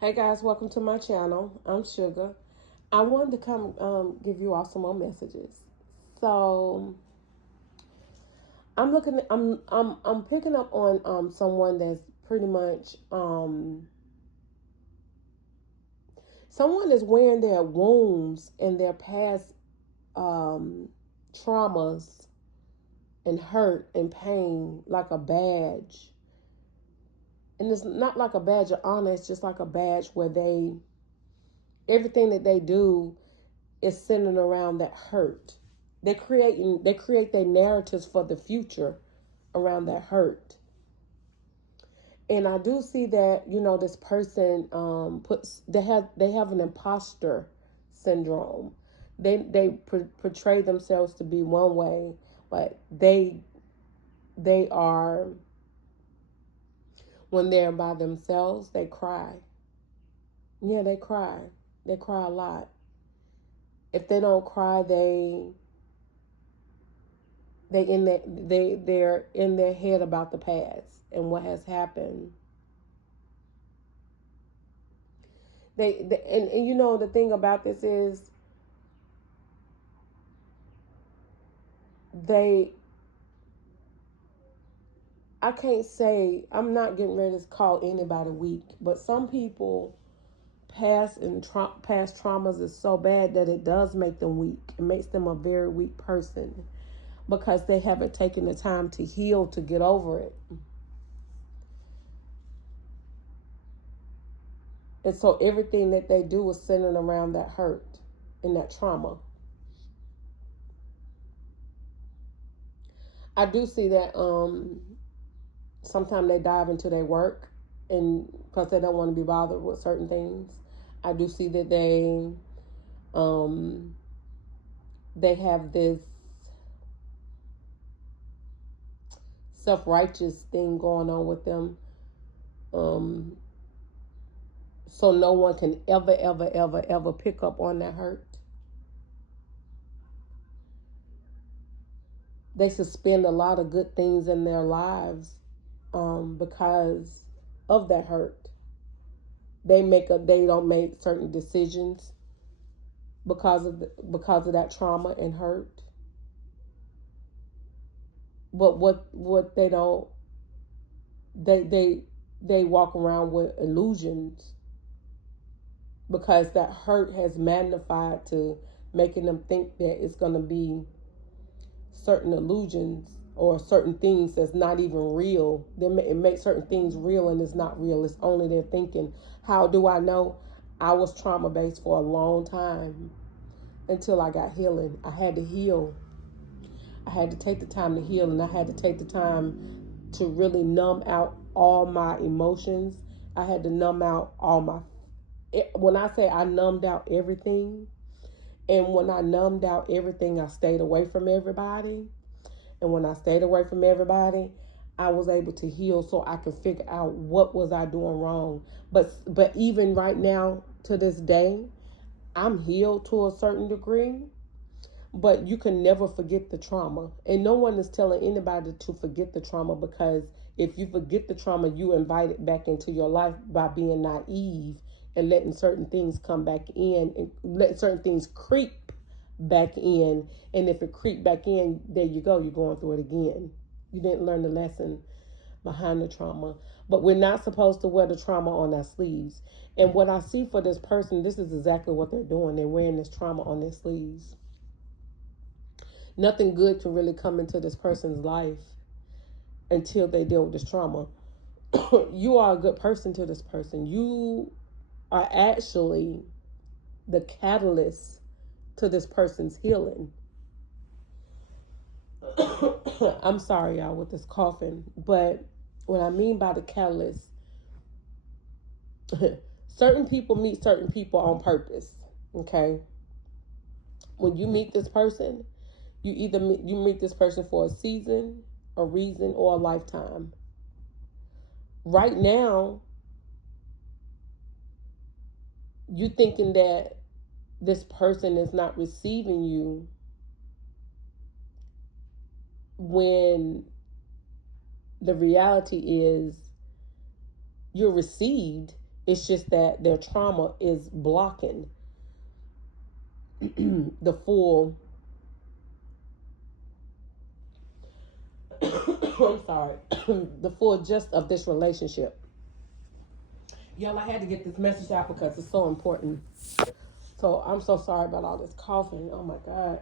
Hey guys, welcome to my channel. I'm Sugar. I wanted to come give you all some more messages. So I'm picking up on someone that's pretty much someone that's wearing their wounds and their past um, traumas and hurt and pain like a badge. And it's not like a badge of honor. It's just like a badge where everything that they do is centered around that hurt. They create their narratives for the future around that hurt. And I do see that, this person puts they have an imposter syndrome. They portray themselves to be one way, but they are, when they're by themselves, they cry. Yeah, they cry. They cry a lot. If they don't cry, they're in their head about the past and what has happened. And the thing about this is they I can't say, I'm not getting ready to call anybody weak, but some people past traumas is so bad that it does make them weak. It makes them a very weak person because they haven't taken the time to heal, to get over it. And so everything that they do is centered around that hurt and that trauma. I do see that sometimes they dive into their work, and because they don't want to be bothered with certain things. I do see that um, they have this self-righteous thing going on with them. Um, so no one can ever pick up on that hurt. They suspend a lot of good things in their lives because of that hurt. They don't make certain decisions because of that trauma and hurt. But what they don't they they they walk around with illusions because that hurt has magnified to making them think that it's going to be certain illusions or certain things that's not even real. It makes certain things real and it's not real. It's only their thinking. How do I know? I was trauma based for a long time until I got healing. I had to heal. I had to take the time to heal, and I had to take the time to really numb out all my emotions. I had to numb out all my. When I say I numbed out everything, and when I numbed out everything, I stayed away from everybody. And when I stayed away from everybody, I was able to heal so I could figure out what was I doing wrong. But even right now, to this day, I'm healed to a certain degree, but you can never forget the trauma. And no one is telling anybody to forget the trauma, because if you forget the trauma, you invite it back into your life by being naive and letting certain things come back in and letting certain things creep back in. And if it creep back in, there you go, you're going through it again. You didn't learn the lesson behind the trauma. But we're not supposed to wear the trauma on our sleeves. And what I see for this person, this is exactly what they're doing. They're wearing this trauma on their sleeves. Nothing good can really come into this person's life until they deal with this trauma. You are a good person to this person. You are actually the catalyst to this person's healing. I'm sorry, y'all, with this coughing, but what I mean by the catalyst, certain people meet certain people on purpose. Okay, when you meet this person, you meet this person for a season, a reason, or a lifetime. Right now, you thinking that this person is not receiving you when the reality is you're received. It's just that their trauma is blocking the full I'm sorry, the full gist of this relationship. Y'all, I had to get this message out because it's so important. So I'm so sorry about all this coughing. Oh my God.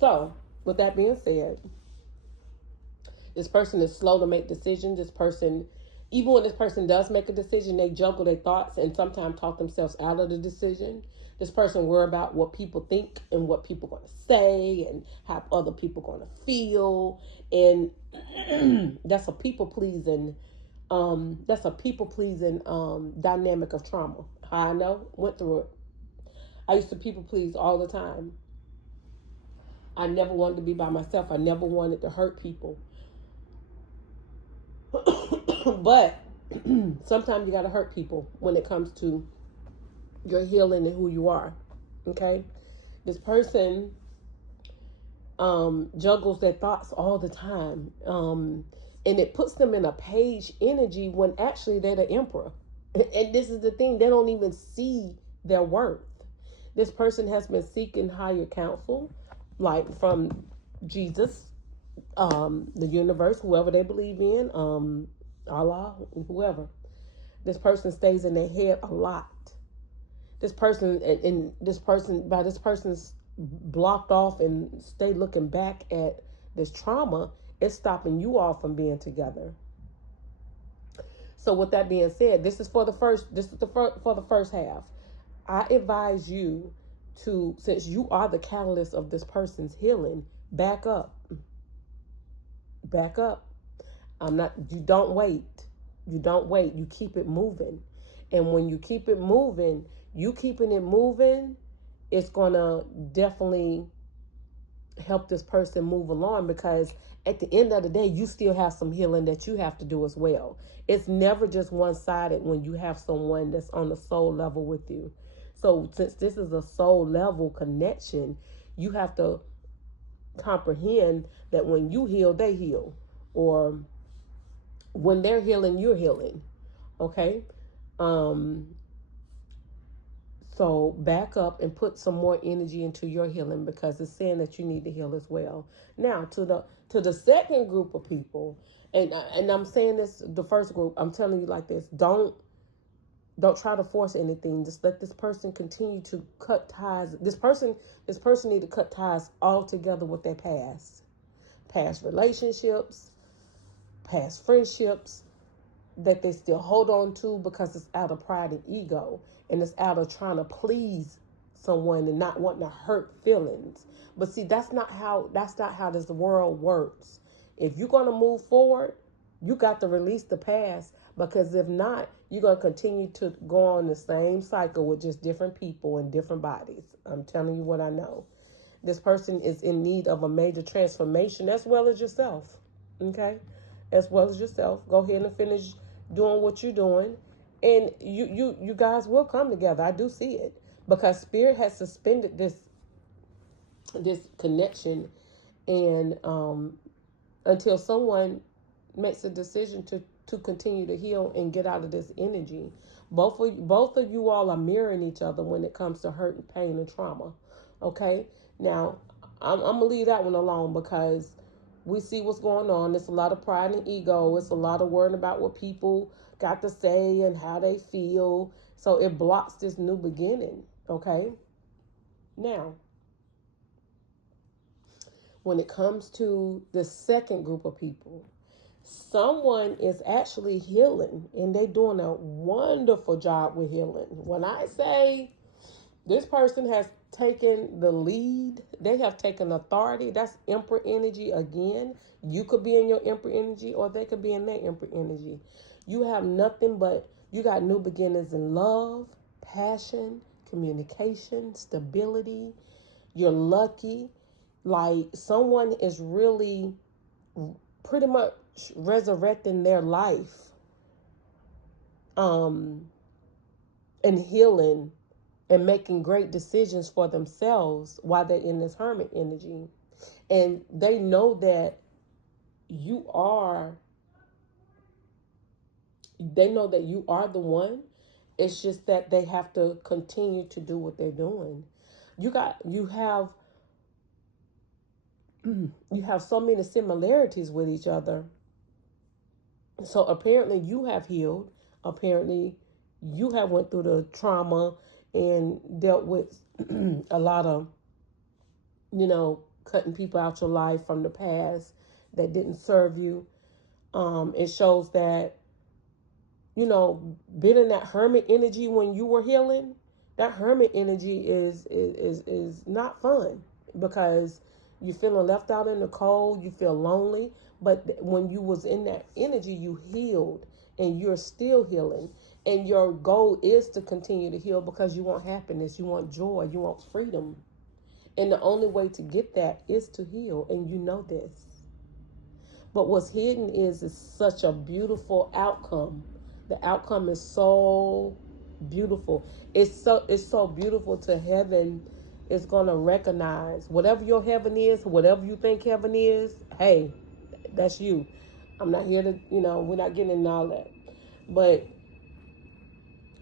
So, with that being said, this person is slow to make decisions. This person, even when this person does make a decision, they juggle their thoughts and sometimes talk themselves out of the decision. This person worry about what people think and what people going to say and how other people going to feel, and that's a people pleasing. Dynamic of trauma. How I know, went through it. I used to people please all the time. I never wanted to be by myself. I never wanted to hurt people. But sometimes you got to hurt people when it comes to your healing and who you are. Okay? This person juggles their thoughts all the time. And it puts them in a page energy when actually they're the emperor. And this is the thing, they don't even see their worth. This person has been seeking higher counsel, like from Jesus, the universe, whoever they believe in, Allah, whoever. This person stays in their head a lot. This person, and this person, by this person's blocked off and stay looking back at this trauma, it's stopping you all from being together. So with that being said, this is for the first half. I advise you to, since you are the catalyst of this person's healing, back up. Back up. You don't wait. You don't wait. You keep it moving. And when you keep it moving, keeping it moving, it's going to definitely help this person move along, because at the end of the day, you still have some healing that you have to do as well. It's never just one-sided when you have someone that's on the soul level with you. So since this is a soul level connection, you have to comprehend that when you heal, they heal. Or when they're healing, you're healing. Okay? So back up and put some more energy into your healing, because it's saying that you need to heal as well. Now to the second group of people, and I'm saying this, the first group, I'm telling you like this: don't try to force anything. Just let this person continue to cut ties. This person need to cut ties altogether with their past relationships, past friendships, that they still hold on to because it's out of pride and ego, and it's out of trying to please someone and not wanting to hurt feelings. But see, that's not how this world works. If you're going to move forward, you got to release the past, because if not, you're going to continue to go on the same cycle with just different people and different bodies. I'm telling you what I know. This person is in need of a major transformation, as well as yourself. Okay? As well as yourself. Go ahead and finish doing what you're doing, and you guys will come together. I do see it, because Spirit has suspended this connection, and until someone makes a decision to continue to heal and get out of this energy. Both of you all are mirroring each other when it comes to hurt and pain and trauma. Okay, now I'm gonna leave that one alone, because we see what's going on. It's a lot of pride and ego. It's a lot of worrying about what people got to say and how they feel. So it blocks this new beginning. Okay? Now, when it comes to the second group of people, someone is actually healing, and they're doing a wonderful job with healing. When I say this person has taken the lead, they have taken authority. That's Emperor energy again. You could be in your Emperor energy, or they could be in their Emperor energy. You have nothing but, you got new beginnings in love, passion, communication, stability. You're lucky. Like, someone is really pretty much resurrecting their life, and healing and making great decisions for themselves while they're in this hermit energy. And they know that you are They know that you are the one. It's just that they have to continue to do what they're doing. You have so many similarities with each other. So apparently you have healed. Apparently you have went through the trauma and dealt with a lot of, cutting people out your life from the past that didn't serve you. It shows that, being in that hermit energy when you were healing, that hermit energy is not fun, because you're feeling left out in the cold, you feel lonely. But when you was in that energy, you healed, and you're still healing. And your goal is to continue to heal, because you want happiness, you want joy, you want freedom. And the only way to get that is to heal, and you know this. But what's hidden is such a beautiful outcome. The outcome is so beautiful. It's so beautiful to heaven is gonna recognize whatever your heaven is, whatever you think heaven is. Hey, that's you. I'm not here to, we're not getting into all that. But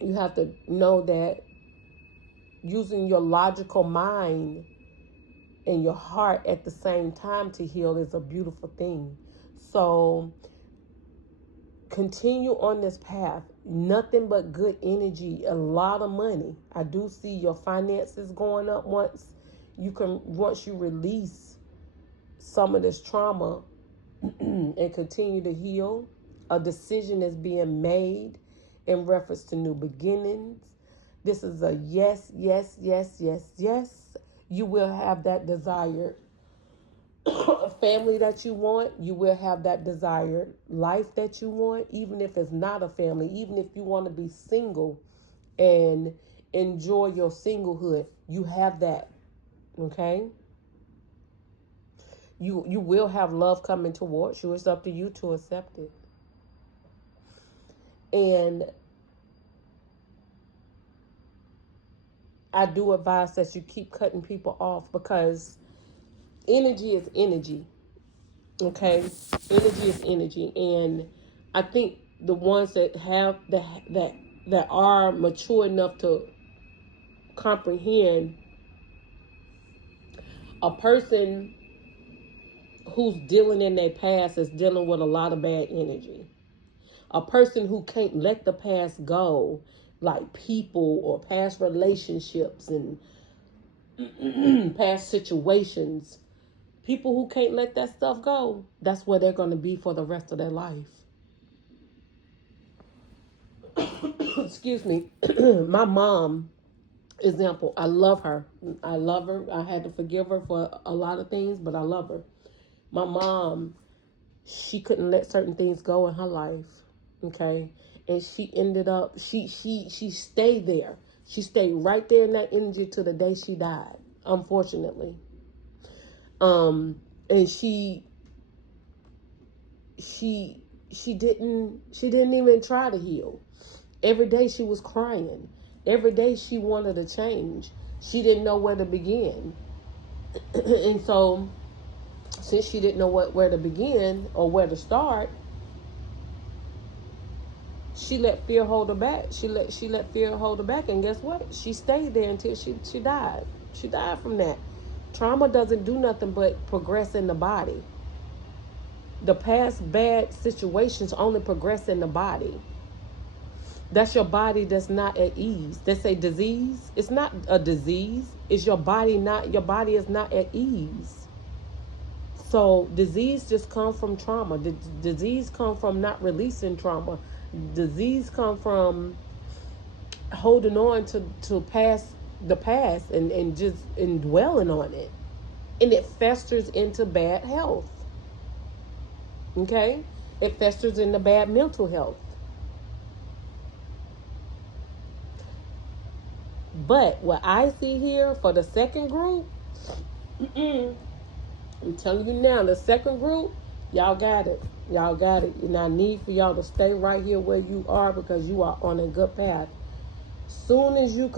you have to know that using your logical mind and your heart at the same time to heal is a beautiful thing. So continue on this path. Nothing but good energy, a lot of money. I do see your finances going up once you release some of this trauma and continue to heal. A decision is being made in reference to new beginnings. This is a yes, yes, yes, yes, yes. You will have that desired family that you want. You will have that desired life that you want, even if it's not a family, even if you want to be single and enjoy your singlehood. You have that. Okay? You will have love coming towards you. It's up to you to accept it. And I do advise that you keep cutting people off, because energy is energy. Okay? Energy is energy. And I think the ones that have that are mature enough to comprehend, a person who's dealing in their past is dealing with a lot of bad energy. A person who can't let the past go, like people or past relationships and past situations, people who can't let that stuff go, that's where they're going to be for the rest of their life. Excuse me. My mom, example, I love her. I love her. I had to forgive her for a lot of things, but I love her. My mom, she couldn't let certain things go in her life. Okay? And she ended up, she stayed there. She stayed right there in that energy to the day she died, unfortunately. And she didn't even try to heal. Every day she was crying. Every day she wanted to change. She didn't know where to begin. And so, since she didn't know where to begin or where to start, she let fear hold her back. She let fear hold her back, and guess what? She stayed there until she died. She died from that. Trauma doesn't do nothing but progress in the body. The past bad situations only progress in the body. That's your body that's not at ease. They say disease. It's not a disease. It's your body is not at ease. So disease just comes from trauma. Disease comes from not releasing trauma. Disease comes from holding on to the past and just dwelling on it. And it festers into bad health. Okay? It festers into bad mental health. But what I see here for the second group, I'm telling you now, the second group, y'all got it. Y'all got it. And I need for y'all to stay right here where you are, because you are on a good path. Soon as you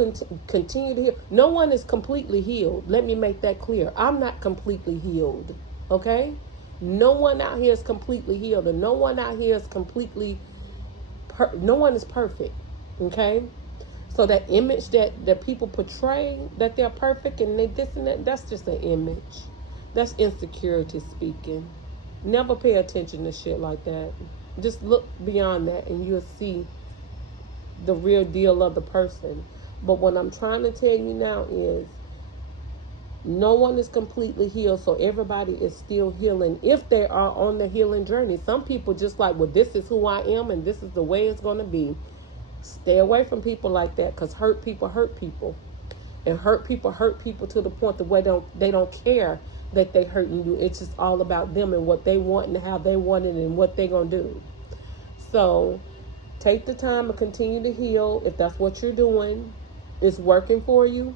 continue to heal, no one is completely healed. Let me make that clear. I'm not completely healed. Okay? No one out here is completely healed, and no one out here is completely no one is perfect, okay? So that image that people portray that they're perfect and they this and that, that's just an image. That's insecurity speaking. Never pay attention to shit like that. Just look beyond that and you'll see the real deal of the person. But what I'm trying to tell you now is no one is completely healed, so everybody is still healing if they are on the healing journey. Some people just like, well, this is who I am and this is the way it's going to be. Stay away from people like that, because hurt people hurt people. And hurt people to the point that they don't care that they hurting you. It's just all about them and what they want and how they want it and what they're going to do. So take the time to continue to heal if that's what you're doing. It's working for you.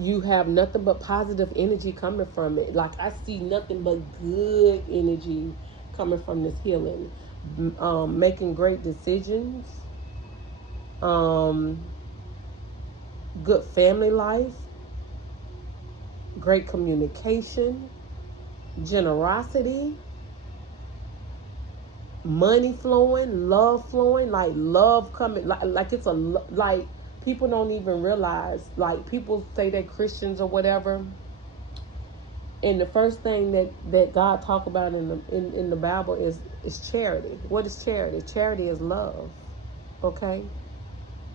You have nothing but positive energy coming from it. Like, I see nothing but good energy coming from this healing. Making great decisions. Good family life. Great communication. Generosity. Money flowing. Love flowing. Like, love coming. Like it's like, people don't even realize, like, people say they're Christians or whatever, and the first thing that God talk about in the Bible is charity. What is charity? Charity is love. Okay?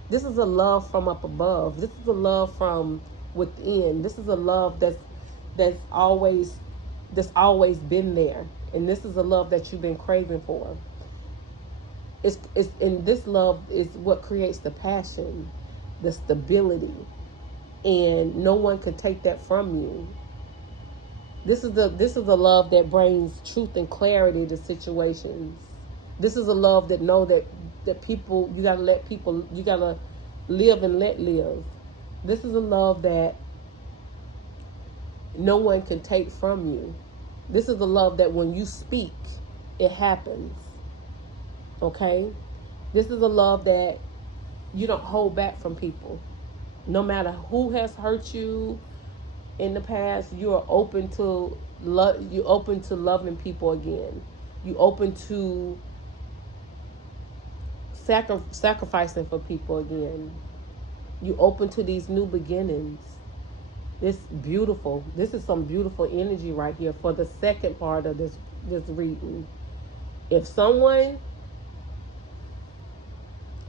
This is a love from up above. This is a love from within. This is a love that's always been there. And this is a love that you've been craving for. And this love is what creates the passion, the stability, and no one can take that from you. This is the love that brings truth and clarity to situations. This is a love that know that people, you gotta live and let live. This is a love that no one can take from you. This is a love that when you speak, it happens. Okay? This is a love that you don't hold back from people. No matter who has hurt you in the past, you are open to love. You're open to loving people again. You're open to sacrificing for people again. You're open to these new beginnings. This beautiful. This is some beautiful energy right here for the second part of this reading. If someone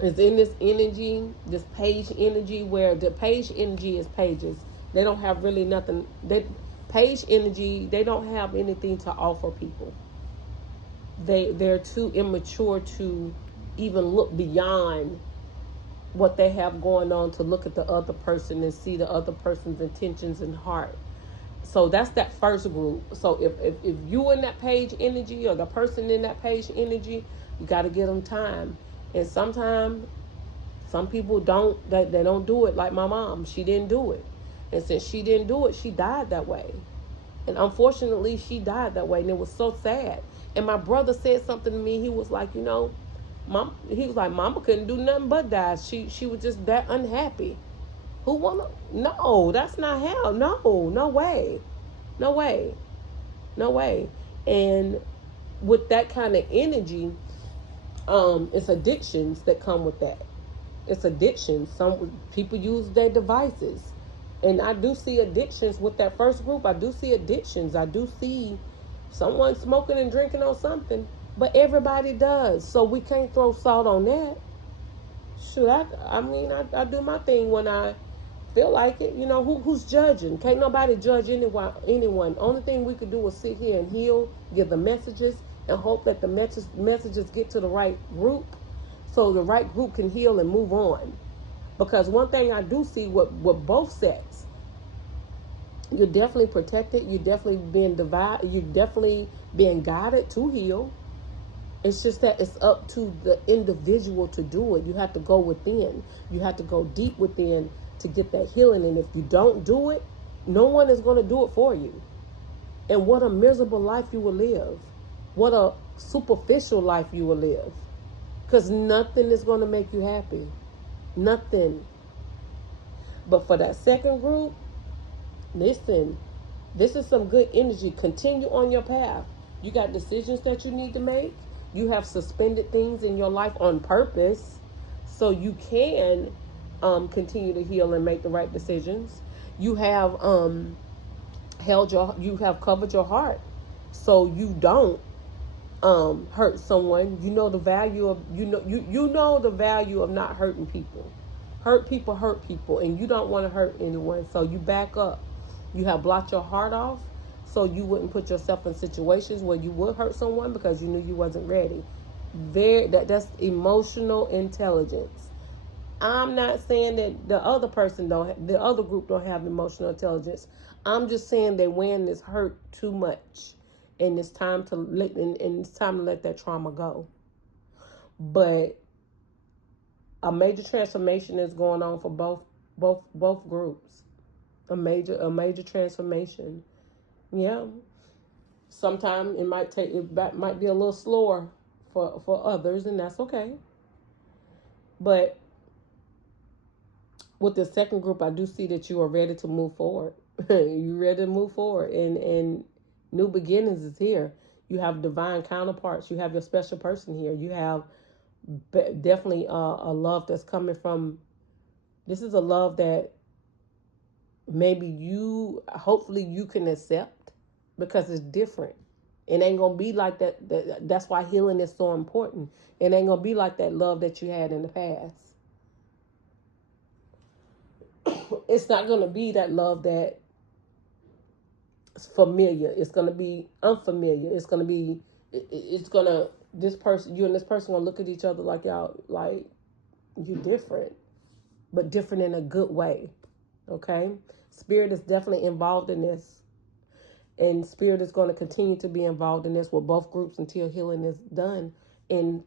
is in this energy, this page energy, where the page energy is pages. They don't have really nothing. Page energy, they don't have anything to offer people. They're too immature to even look beyond what they have going on to look at the other person and see the other person's intentions and heart. So that's that first group. So if you in that page energy or the person in that page energy, you got to give them time. And sometimes some people they don't do it. Like my mom, she didn't do it. And since she didn't do it, she died that way. And unfortunately, she died that way. And it was so sad. And my brother said something to me. He was like, Mama couldn't do nothing but die. She was just that unhappy. Who wanna? No, that's not hell. No way. No way. No way. And with that kind of energy, it's addictions that come with that. It's addictions. Some people use their devices. And I do see addictions with that first group. I do see addictions. I do see someone smoking and drinking on something. But everybody does. So we can't throw salt on that. Shoot, I do my thing when I feel like it. Who's judging? Can't nobody judge anyone. Only thing we could do is sit here and heal, give the messages, and hope that the messages get to the right group so the right group can heal and move on. Because one thing I do see with both sets, you're definitely protected, you're definitely being divided, you're definitely being guided to heal. It's just that it's up to the individual to do it. You have to go within. You have to go deep within to get that healing. And if you don't do it, no one is going to do it for you. And what a miserable life you will live. What a superficial life you will live. Because nothing is going to make you happy. Nothing. But for that second group, listen, this is some good energy. Continue on your path. You got decisions that you need to make. You have suspended things in your life on purpose so you can continue to heal and make the right decisions. You have you have covered your heart so you don't hurt someone. You know the value of you know the value of not hurting people. Hurt people, and you don't want to hurt anyone, so you back up. You have blocked your heart off so you wouldn't put yourself in situations where you would hurt someone because you knew you wasn't ready. That's emotional intelligence. I'm not saying that the other group don't have emotional intelligence. I'm just saying that when this hurt too much, and it's time to let that trauma go. But a major transformation is going on for both groups. A major transformation. Yeah. Sometimes it might be a little slower for others, and that's okay. But with the second group, I do see that you are ready to move forward. You're ready to move forward, and new beginnings is here. You have divine counterparts. You have your special person here. You have definitely a love that's coming from. This is a love that hopefully you can accept because it's different. It ain't gonna be like that. That's why healing is so important. It ain't gonna be like that love that you had in the past. It's not gonna be that love that is familiar. It's gonna be unfamiliar. It's gonna be. It's gonna. This person, you and this person, gonna look at each other like y'all, like you're different, but different in a good way. Okay, spirit is definitely involved in this, and spirit is going to continue to be involved in this with both groups until healing is done. And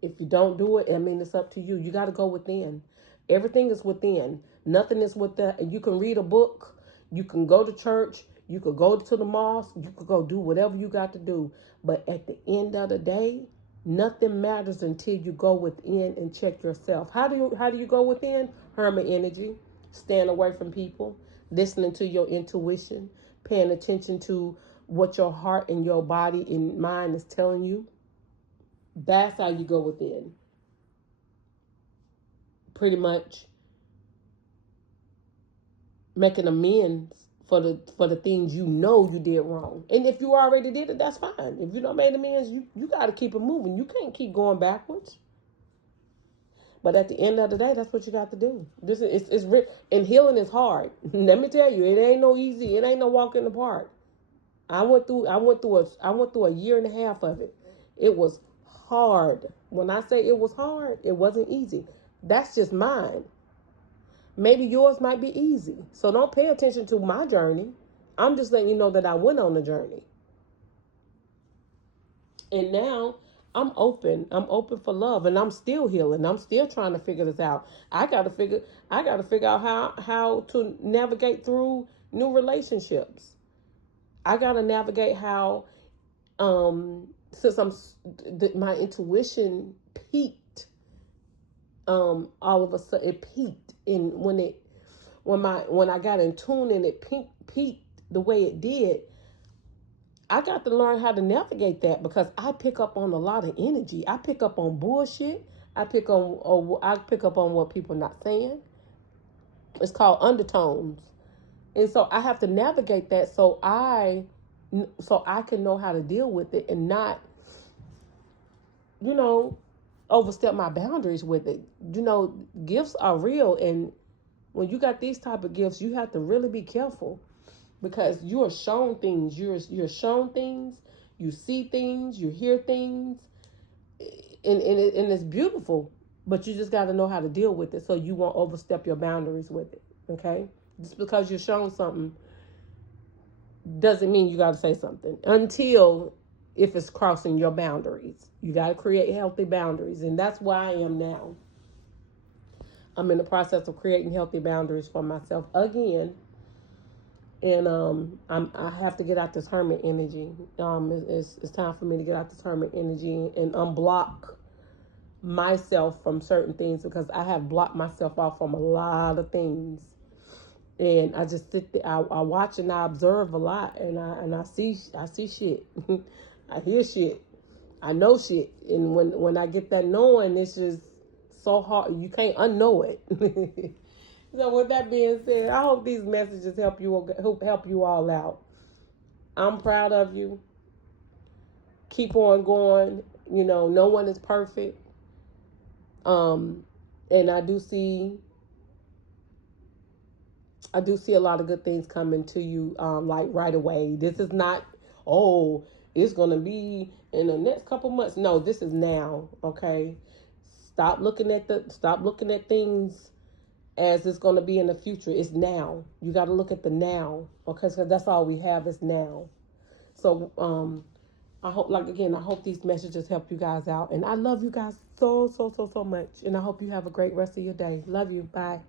if you don't do it, I mean, it's up to you. You got to go within. Everything is within. Nothing is with that. You can read a book. You can go to church. You could go to the mosque. You could go do whatever you got to do. But at the end of the day, nothing matters until you go within and check yourself. How do you go within? Hermit energy. Staying away from people. Listening to your intuition. Paying attention to what your heart and your body and mind is telling you. That's how you go within. Pretty much making amends for the things you know you did wrong. And if you already did it, that's fine. If you don't made amends, you got to keep it moving. You can't keep going backwards. But at the end of the day, that's what you got to do. And healing is hard. Let me tell you, it ain't no easy. It ain't no walk in the park. I went through a year and a half of it. It was hard. When I say it was hard, it wasn't easy. That's just mine. Maybe yours might be easy. So don't pay attention to my journey. I'm just letting you know that I went on the journey. And now I'm open. I'm open for love, and I'm still healing. I'm still trying to figure this out. I got to figure out how to navigate through new relationships. I got to navigate how since my intuition peaked, all of a sudden it peaked, and when I got in tune and it peaked the way it did, I got to learn how to navigate that because I pick up on a lot of energy. I pick up on bullshit. I pick up on what people are not saying. It's called undertones, and so I have to navigate that so I can know how to deal with it and not, overstep my boundaries with it. Gifts are real, and when you got these type of gifts, you have to really be careful because you are shown things. You're shown things. You see things. You hear things, and it's beautiful. But you just got to know how to deal with it so you won't overstep your boundaries with it. Okay, just because you're shown something doesn't mean you got to say something until if it's crossing your boundaries. You got to create healthy boundaries, and that's where I am now. I'm in the process of creating healthy boundaries for myself again, and I have to get out this hermit energy. It's time for me to get out this hermit energy and unblock myself from certain things because I have blocked myself off from a lot of things. And I just sit there, I watch and I observe a lot, and I see shit. I hear shit. I know shit, and when I get that knowing, it's just so hard. You can't unknow it. So with that being said, I hope these messages help you all out. I'm proud of you. Keep on going. You know, no one is perfect. And I do see a lot of good things coming to you, like right away. This is not, oh, it's gonna be in the next couple months. No, this is now. Okay, stop looking at things as it's gonna be in the future. It's now. You got to look at the now, okay? So that's all we have is now. So, I hope, like again, I hope these messages help you guys out, and I love you guys so much, and I hope you have a great rest of your day. Love you. Bye.